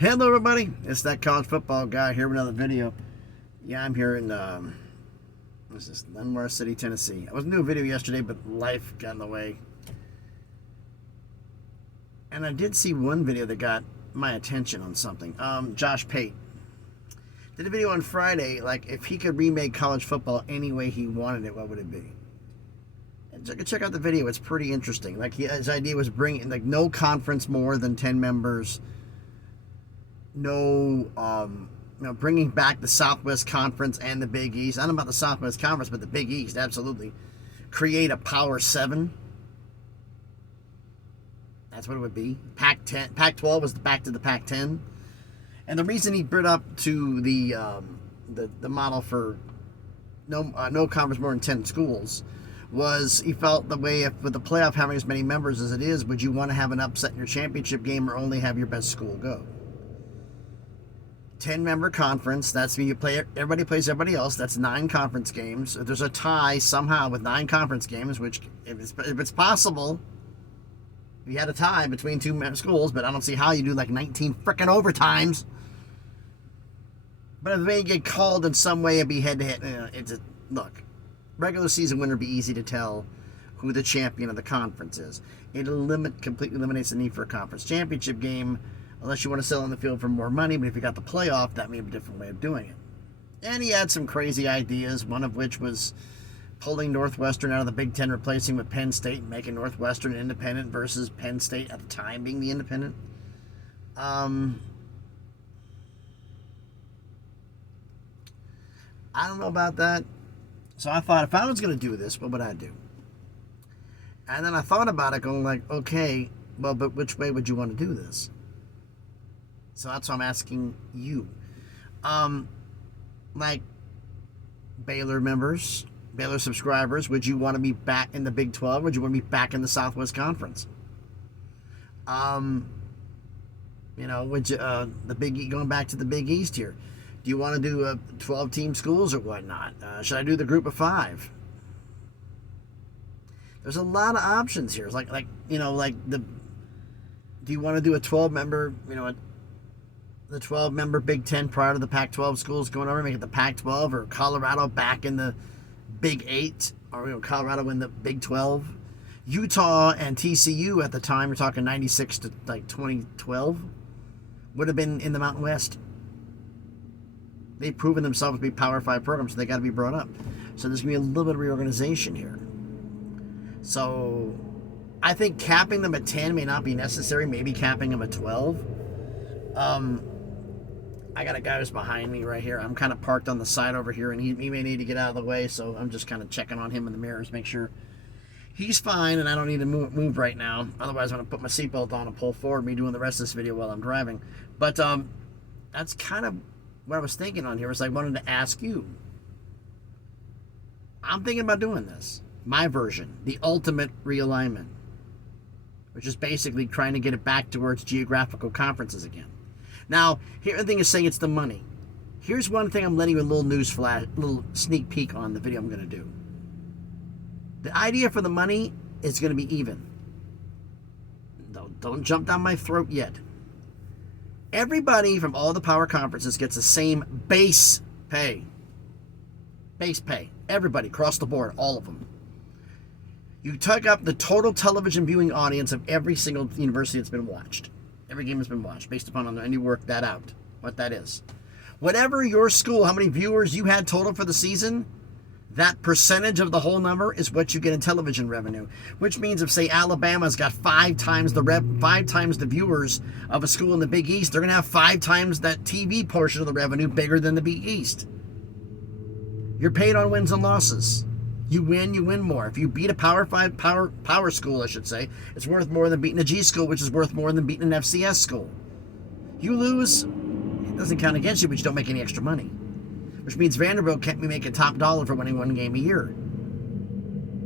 Hello everybody, it's that college football guy here with another video. Yeah, I'm here in this is Lenmore City, Tennessee. I was going to do a video yesterday, but life got in the way. And I did see one video that got my attention on something. Josh Pate did a video on Friday, like if he could remake college football any way he wanted it, what would it be? And check out the video, it's pretty interesting. Like his idea was bringing like no conference more than 10 members. Bringing back the Southwest Conference and the Big East. I don't know about the Southwest Conference, but the Big East, absolutely. Create a Power 7. That's what it would be. Pac-10, Pac-12 was back to the Pac-10. And the reason he brought up to the model for no conference more than 10 schools was he felt the way, if with the playoff having as many members as it is, would you want to have an upset in your championship game or only have your best school go? 10-member conference, that's when you play, everybody plays everybody else. That's 9 conference games. If there's a tie somehow with 9 conference games, which if it's possible, if you had a tie between 2 schools, but I don't see how you do like 19 frickin' overtimes. But if they get called in some way, it'd be head-to-head. Look, regular season winner would be easy to tell who the champion of the conference is. It completely eliminates the need for a conference championship game, unless you want to sell on the field for more money. But if you got the playoff, that may be a different way of doing it. And he had some crazy ideas, one of which was pulling Northwestern out of the Big Ten, replacing with Penn State, and making Northwestern independent versus Penn State at the time being the independent. I don't know about that. So I thought, if I was going to do this, what would I do? And then I thought about it, going like, okay, well, but which way would you want to do this? So that's what I'm asking you. Like Baylor members, Baylor subscribers, would you want to be back in the Big 12? Would you want to be back in the Southwest Conference? Would you, going back to the Big East here? Do you want to do 12-team schools or whatnot? Should I do the group of 5? There's a lot of options here. It's do you want to do a 12-member, the 12-member Big Ten prior to the Pac-12 schools going over, make it the Pac-12, or Colorado back in the Big 8, or Colorado in the Big 12. Utah and TCU at the time, we're talking 96 to like 2012, would have been in the Mountain West. They've proven themselves to be Power 5 programs, so they got to be brought up. So there's going to be a little bit of reorganization here. So I think capping them at 10 may not be necessary, maybe capping them at 12. I got a guy who's behind me right here. I'm kind of parked on the side over here, and he may need to get out of the way, so I'm just kind of checking on him in the mirrors, make sure he's fine, and I don't need to move right now. Otherwise, I'm going to put my seatbelt on and pull forward, me doing the rest of this video while I'm driving. But that's kind of what I was thinking on here. Is I wanted to ask you. I'm thinking about doing this. My version, the ultimate realignment, which is basically trying to get it back to where it's geographical conferences again. Now, here the thing is saying it's the money. Here's one thing I'm letting you a little news flash, a little sneak peek on the video I'm going to do. The idea for the money is going to be even. Don't jump down my throat yet. Everybody from all the power conferences gets the same base pay. Base pay. Everybody, across the board, all of them. You took up the total television viewing audience of every single university that's been watched. Every game has been watched, based upon, and you work that out, what that is. Whatever your school, how many viewers you had total for the season, that percentage of the whole number is what you get in television revenue. Which means if, say, Alabama's got 5 times the viewers of a school in the Big East, they're going to have 5 times that TV portion of the revenue bigger than the Big East. You're paid on wins and losses. You win more. If you beat a Power 5 power school, I should say, it's worth more than beating a G school, which is worth more than beating an FCS school. You lose, it doesn't count against you, but you don't make any extra money. Which means Vanderbilt can't be making top dollar for winning 1 game a year.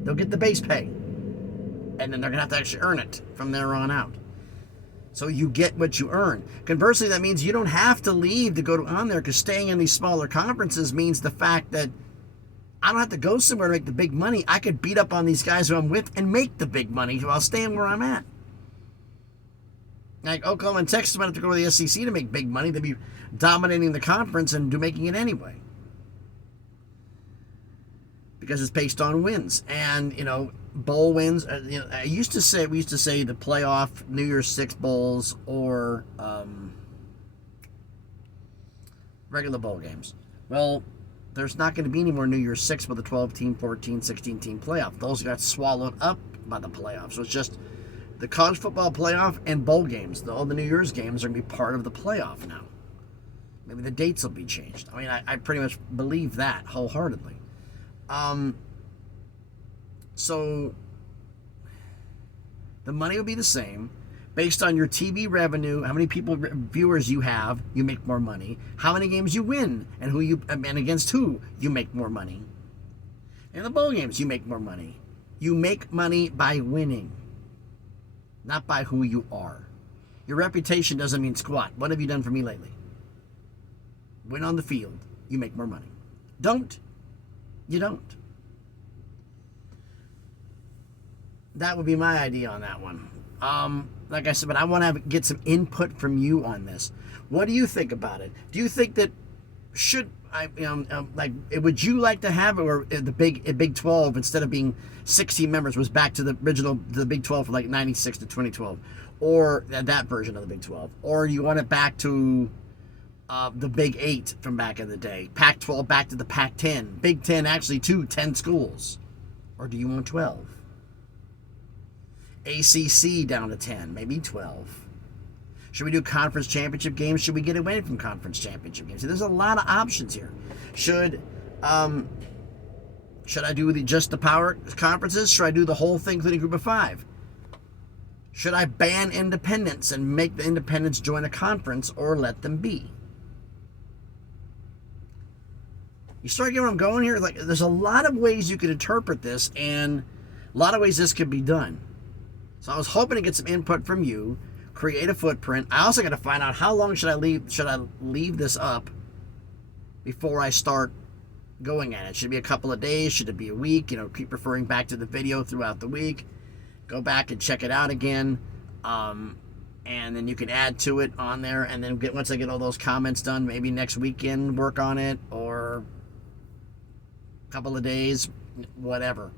They'll get the base pay. And then they're going to have to actually earn it from there on out. So you get what you earn. Conversely, that means you don't have to leave to go on there, because staying in these smaller conferences means the fact that I don't have to go somewhere to make the big money. I could beat up on these guys who I'm with and make the big money while staying where I'm at. Like Oklahoma and Texas might have to go to the SEC to make big money. They'd be dominating the conference and making it anyway. Because it's based on wins. And, bowl wins. We used to say the playoff New Year's Six bowls or regular bowl games. Well, there's not going to be any more New Year's Six with the 12-team, 14, 16-team playoff. Those got swallowed up by the playoffs. So it's just the college football playoff and bowl games. All the New Year's games are going to be part of the playoff now. Maybe the dates will be changed. I mean, I pretty much believe that wholeheartedly. So the money will be the same. Based on your TV revenue, how many viewers you have, you make more money. How many games you win, and against who you make more money. In the bowl games, you make more money. You make money by winning, not by who you are. Your reputation doesn't mean squat. What have you done for me lately? Win on the field, you make more money. Don't. You don't. That would be my idea on that one. Like I said, but I want to get some input from you on this. What do you think about it? Do you think that would you like to have it where the Big 12, instead of being 16 members, was back to the Big 12 for like 96 to 2012, or that version of the Big 12, or you want it back to the Big 8 from back in the day, Pac-12 back to the Pac-10, Big 10 actually to 10 schools, or do you want 12? ACC down to 10, maybe 12. Should we do conference championship games? Should we get away from conference championship games? See, there's a lot of options here. Should I do just the power conferences? Should I do the whole thing, including Group of 5? Should I ban independents and make the independents join a conference, or let them be? You start getting where I'm going here? Like, there's a lot of ways you could interpret this, and a lot of ways this could be done. So I was hoping to get some input from you, create a footprint. I also got to find out how long should I leave this up before I start going at it. Should it be a couple of days? Should it be a week? Keep referring back to the video throughout the week. Go back and check it out again. And then you can add to it on there. And then once I get all those comments done, maybe next weekend work on it, or a couple of days, whatever.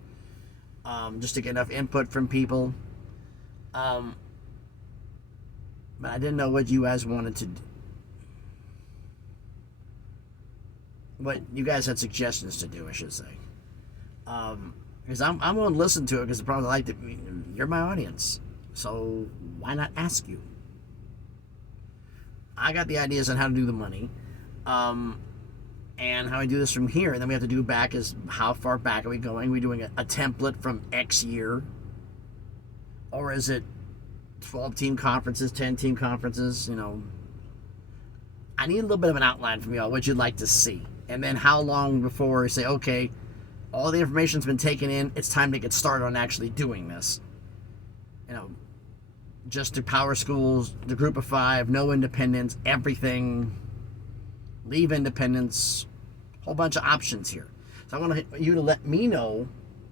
Just to get enough input from people. But I didn't know what you guys wanted to do. What you guys had suggestions to do, I should say. Because I'm going to listen to it, because the problem I like that you're my audience. So why not ask you? I got the ideas on how to do the money. And how I do this from here. And then we have to do back is how far back are we going? Are we doing a template from X year? Or is it 12-team conferences, 10-team conferences? I need a little bit of an outline from y'all, what you'd like to see. And then how long before you say, okay, all the information's been taken in, it's time to get started on actually doing this. Just the power schools, the Group of 5, no independence, everything, leave independence, whole bunch of options here. So I want you to let me know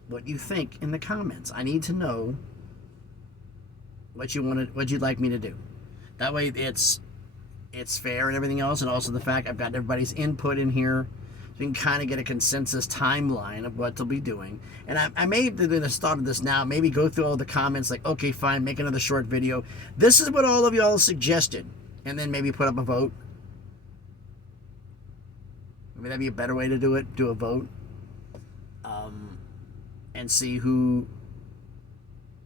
what you think in the comments. I need to know what you'd like me to do. That way it's fair and everything else, and also the fact I've got everybody's input in here, so you can kind of get a consensus timeline of what they'll be doing. And I may do the start of this now, maybe go through all the comments, like, okay, fine, make another short video. This is what all of y'all suggested, and then maybe put up a vote. Maybe that'd be a better way to do it, do a vote, and see who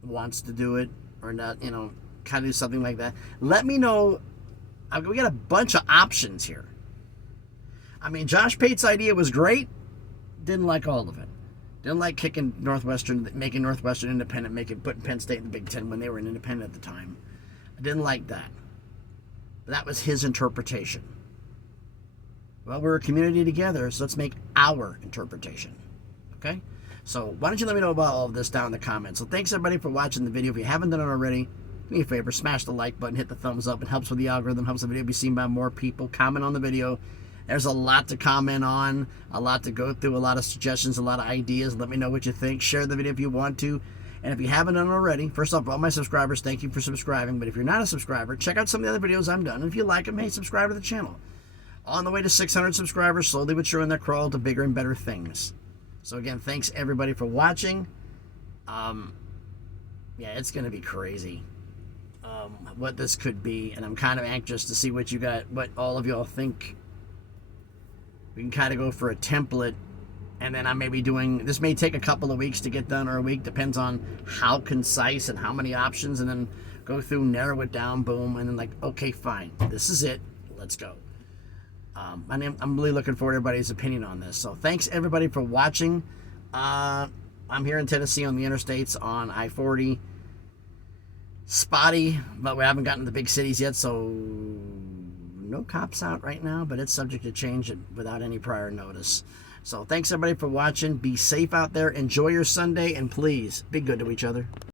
wants to do it or not, kind of do something like that. Let me know. We got a bunch of options here. I mean, Josh Pate's idea was great. Didn't like all of it. Didn't like kicking Northwestern, making Northwestern independent, putting Penn State in the Big Ten when they were an independent at the time. I didn't like that. But that was his interpretation. Well, we're a community together, so let's make our interpretation. Okay? So why don't you let me know about all of this down in the comments. So thanks everybody for watching the video. If you haven't done it already, do me a favor, smash the like button, hit the thumbs up. It helps with the algorithm, helps the video be seen by more people. Comment on the video. There's a lot to comment on, a lot to go through, a lot of suggestions, a lot of ideas. Let me know what you think. Share the video if you want to. And if you haven't done it already, first off, all my subscribers, thank you for subscribing. But if you're not a subscriber, check out some of the other videos I've done. And if you like them, hey, subscribe to the channel. On the way to 600 subscribers, slowly but sure in their crawl to bigger and better things. So again, thanks everybody for watching. Yeah, it's going to be crazy what this could be. And I'm kind of anxious to see what all of y'all think. We can kind of go for a template. And then I may be doing, this may take a couple of weeks to get done, or a week, depends on how concise and how many options, and then go through, narrow it down, boom, and then like, okay, fine, this is it, let's go. And I'm really looking forward to everybody's opinion on this. So thanks everybody for watching. I'm here in Tennessee on the interstates on I-40. Spotty, but we haven't gotten to the big cities yet, so no cops out right now, but it's subject to change without any prior notice. So thanks everybody for watching. Be safe out there. Enjoy your Sunday. And please be good to each other.